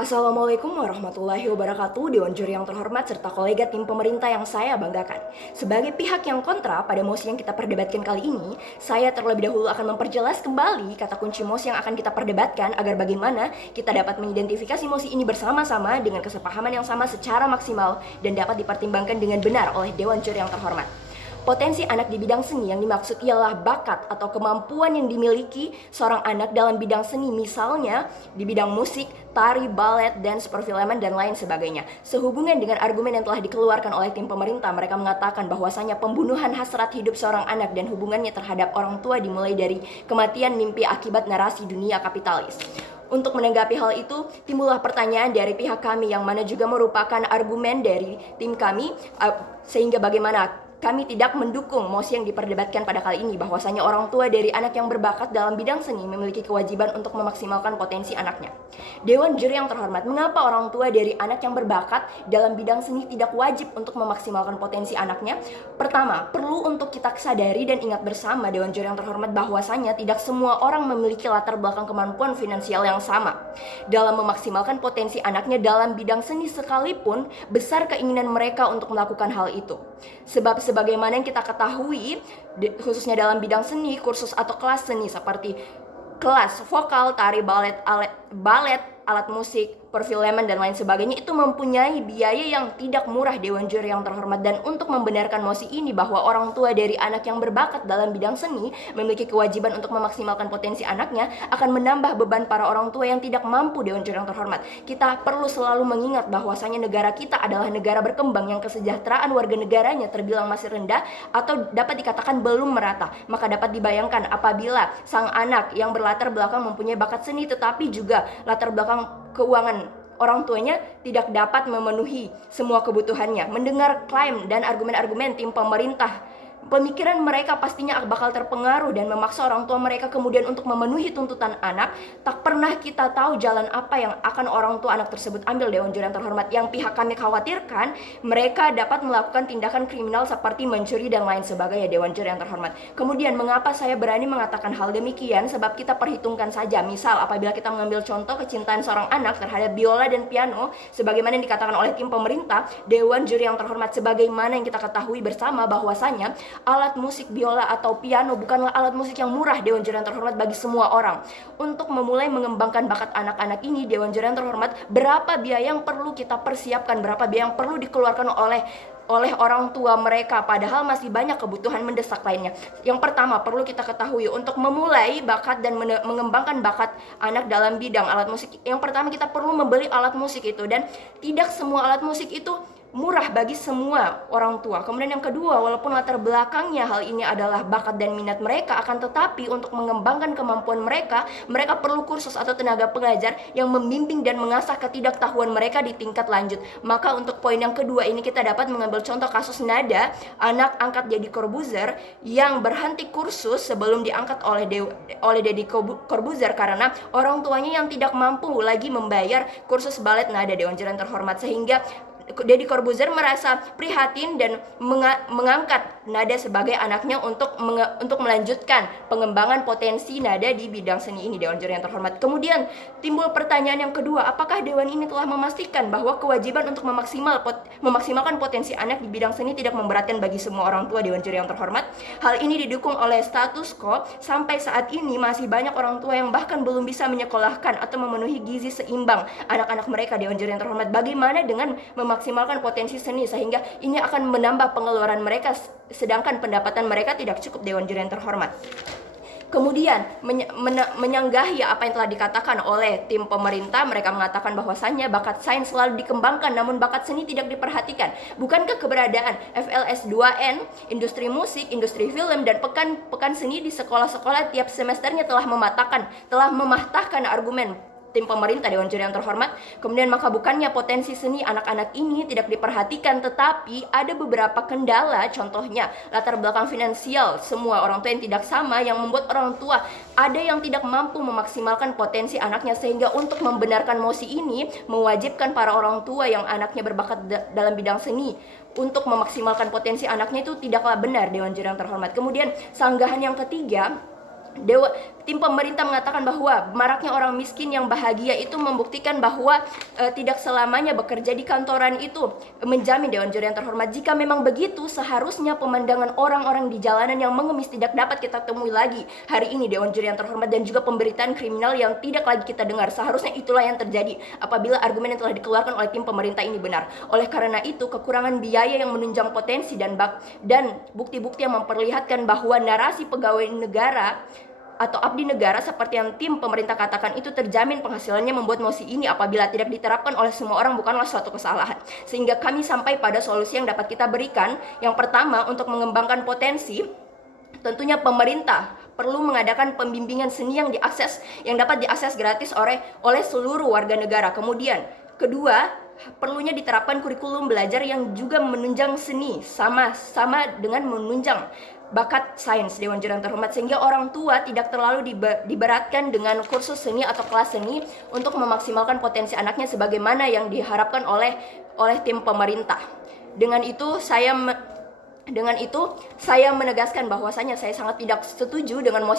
Assalamualaikum warahmatullahi wabarakatuh, Dewan Juri yang terhormat, serta kolega tim pemerintah yang saya banggakan. Sebagai pihak yang kontra pada mosi yang kita perdebatkan kali ini, saya terlebih dahulu akan memperjelas kembali kata kunci mosi yang akan kita perdebatkan agar bagaimana kita dapat mengidentifikasi mosi ini bersama-sama dengan kesepahaman yang sama secara maksimal dan dapat dipertimbangkan dengan benar oleh Dewan Juri yang terhormat. Potensi anak di bidang seni yang dimaksud ialah bakat atau kemampuan yang dimiliki seorang anak dalam bidang seni, misalnya di bidang musik, tari, balet, dance, perfilman, dan lain sebagainya. Sehubungan dengan argumen yang telah dikeluarkan oleh tim pemerintah, mereka mengatakan bahwasanya pembunuhan hasrat hidup seorang anak dan hubungannya terhadap orang tua dimulai dari kematian mimpi akibat narasi dunia kapitalis. Untuk menanggapi hal itu, timbullah pertanyaan dari pihak kami yang mana juga merupakan argumen dari tim kami, sehingga bagaimana kami tidak mendukung mosi yang diperdebatkan pada kali ini, bahwasanya orang tua dari anak yang berbakat dalam bidang seni memiliki kewajiban untuk memaksimalkan potensi anaknya. Dewan Juri yang terhormat, mengapa orang tua dari anak yang berbakat dalam bidang seni tidak wajib untuk memaksimalkan potensi anaknya? Pertama, perlu untuk kita sadari dan ingat bersama Dewan Juri yang terhormat bahwasanya tidak semua orang memiliki latar belakang kemampuan finansial yang sama. Dalam memaksimalkan potensi anaknya dalam bidang seni sekalipun, besar keinginan mereka untuk melakukan hal itu. Sebab sebagaimana yang kita ketahui, khususnya dalam bidang seni, kursus atau kelas seni seperti kelas vokal, tari, balet, alat musik, perfilman, dan lain sebagainya itu mempunyai biaya yang tidak murah, Dewan Juri yang terhormat. Dan untuk membenarkan mosi ini bahwa orang tua dari anak yang berbakat dalam bidang seni memiliki kewajiban untuk memaksimalkan potensi anaknya akan menambah beban para orang tua yang tidak mampu, Dewan Juri yang terhormat. Kita perlu selalu mengingat bahwasanya negara kita adalah negara berkembang yang kesejahteraan warga negaranya terbilang masih rendah atau dapat dikatakan belum merata. Maka dapat dibayangkan apabila sang anak yang berlatar belakang mempunyai bakat seni tetapi juga latar belakang keuangan orang tuanya tidak dapat memenuhi semua kebutuhannya. Mendengar klaim dan argumen-argumen tim pemerintah, pemikiran mereka pastinya bakal terpengaruh dan memaksa orang tua mereka kemudian untuk memenuhi tuntutan anak. Tak pernah kita tahu jalan apa yang akan orang tua anak tersebut ambil, Dewan Juri yang terhormat. Yang pihak kami khawatirkan mereka dapat melakukan tindakan kriminal seperti mencuri dan lain sebagainya, Dewan Juri yang terhormat. Kemudian mengapa saya berani mengatakan hal demikian? Sebab kita perhitungkan saja, misal apabila kita mengambil contoh kecintaan seorang anak terhadap biola dan piano, sebagaimana yang dikatakan oleh tim pemerintah, Dewan Juri yang terhormat, sebagaimana yang kita ketahui bersama bahwasanya alat musik biola atau piano bukanlah alat musik yang murah, Dewan Juri yang terhormat, bagi semua orang. Untuk memulai mengembangkan bakat anak-anak ini, Dewan Juri yang terhormat, berapa biaya yang perlu kita persiapkan, berapa biaya yang perlu dikeluarkan oleh orang tua mereka, padahal masih banyak kebutuhan mendesak lainnya. Yang pertama perlu kita ketahui, untuk memulai bakat dan mengembangkan bakat anak dalam bidang alat musik, yang pertama kita perlu membeli alat musik itu, dan tidak semua alat musik itu murah bagi semua orang tua. Kemudian yang kedua, walaupun latar belakangnya hal ini adalah bakat dan minat mereka, akan tetapi untuk mengembangkan kemampuan mereka, mereka perlu kursus atau tenaga pengajar yang membimbing dan mengasah ketidaktahuan mereka di tingkat lanjut. Maka untuk poin yang kedua ini kita dapat mengambil contoh kasus Nada, anak angkat Deddy Corbuzier yang berhenti kursus sebelum diangkat oleh Deddy Corbuzier karena orang tuanya yang tidak mampu lagi membayar kursus balet Nada, Dewan Juri yang terhormat, sehingga Deddy Corbuzier merasa prihatin dan mengangkat Nada sebagai anaknya untuk melanjutkan pengembangan potensi Nada di bidang seni ini, Dewan Juri yang terhormat. Kemudian timbul pertanyaan yang kedua, apakah Dewan ini telah memastikan bahwa kewajiban untuk memaksimalkan potensi anak di bidang seni tidak memberatkan bagi semua orang tua, Dewan Juri yang terhormat? Hal ini didukung oleh status quo. Sampai saat ini masih banyak orang tua yang bahkan belum bisa menyekolahkan atau memenuhi gizi seimbang anak-anak mereka, Dewan Juri yang terhormat. Bagaimana dengan memaksimalkan potensi seni sehingga ini akan menambah pengeluaran mereka sedangkan pendapatan mereka tidak cukup, Dewan Juri yang terhormat? Kemudian menyanggahi apa yang telah dikatakan oleh tim pemerintah, mereka mengatakan bahwasannya bakat sains selalu dikembangkan namun bakat seni tidak diperhatikan. Bukankah keberadaan FLS 2N, industri musik, industri film, dan pekan seni di sekolah-sekolah tiap semesternya telah mematahkan argumen tim pemerintah, Dewan Juri yang terhormat? Kemudian maka bukannya potensi seni anak-anak ini tidak diperhatikan, tetapi ada beberapa kendala, contohnya latar belakang finansial semua orang tua yang tidak sama, yang membuat orang tua ada yang tidak mampu memaksimalkan potensi anaknya, sehingga untuk membenarkan mosi ini mewajibkan para orang tua yang anaknya berbakat dalam bidang seni untuk memaksimalkan potensi anaknya itu tidaklah benar, Dewan Juri yang terhormat. Kemudian sanggahan yang ketiga, tim pemerintah mengatakan bahwa maraknya orang miskin yang bahagia itu membuktikan bahwa tidak selamanya bekerja di kantoran itu menjamin, Dewan Juri yang terhormat. Jika memang begitu, seharusnya pemandangan orang-orang di jalanan yang mengemis tidak dapat kita temui lagi hari ini, Dewan Juri yang terhormat, dan juga pemberitaan kriminal yang tidak lagi kita dengar. Seharusnya itulah yang terjadi apabila argumen yang telah dikeluarkan oleh tim pemerintah ini benar. Oleh karena itu, kekurangan biaya yang menunjang potensi dan bukti-bukti yang memperlihatkan bahwa narasi pegawai negara atau abdi negara seperti yang tim pemerintah katakan itu terjamin penghasilannya, membuat mosi ini apabila tidak diterapkan oleh semua orang bukanlah suatu kesalahan. Sehingga kami sampai pada solusi yang dapat kita berikan. Yang pertama, untuk mengembangkan potensi, tentunya pemerintah perlu mengadakan pembimbingan seni yang dapat diakses gratis oleh seluruh warga negara. Kemudian, kedua, perlunya diterapkan kurikulum belajar yang juga menunjang seni sama dengan menunjang bakat sains, Dewan Juri yang terhormat, sehingga orang tua tidak terlalu diberatkan dengan kursus seni atau kelas seni untuk memaksimalkan potensi anaknya sebagaimana yang diharapkan oleh tim pemerintah. Dengan itu saya menegaskan bahwasanya saya sangat tidak setuju dengan mosi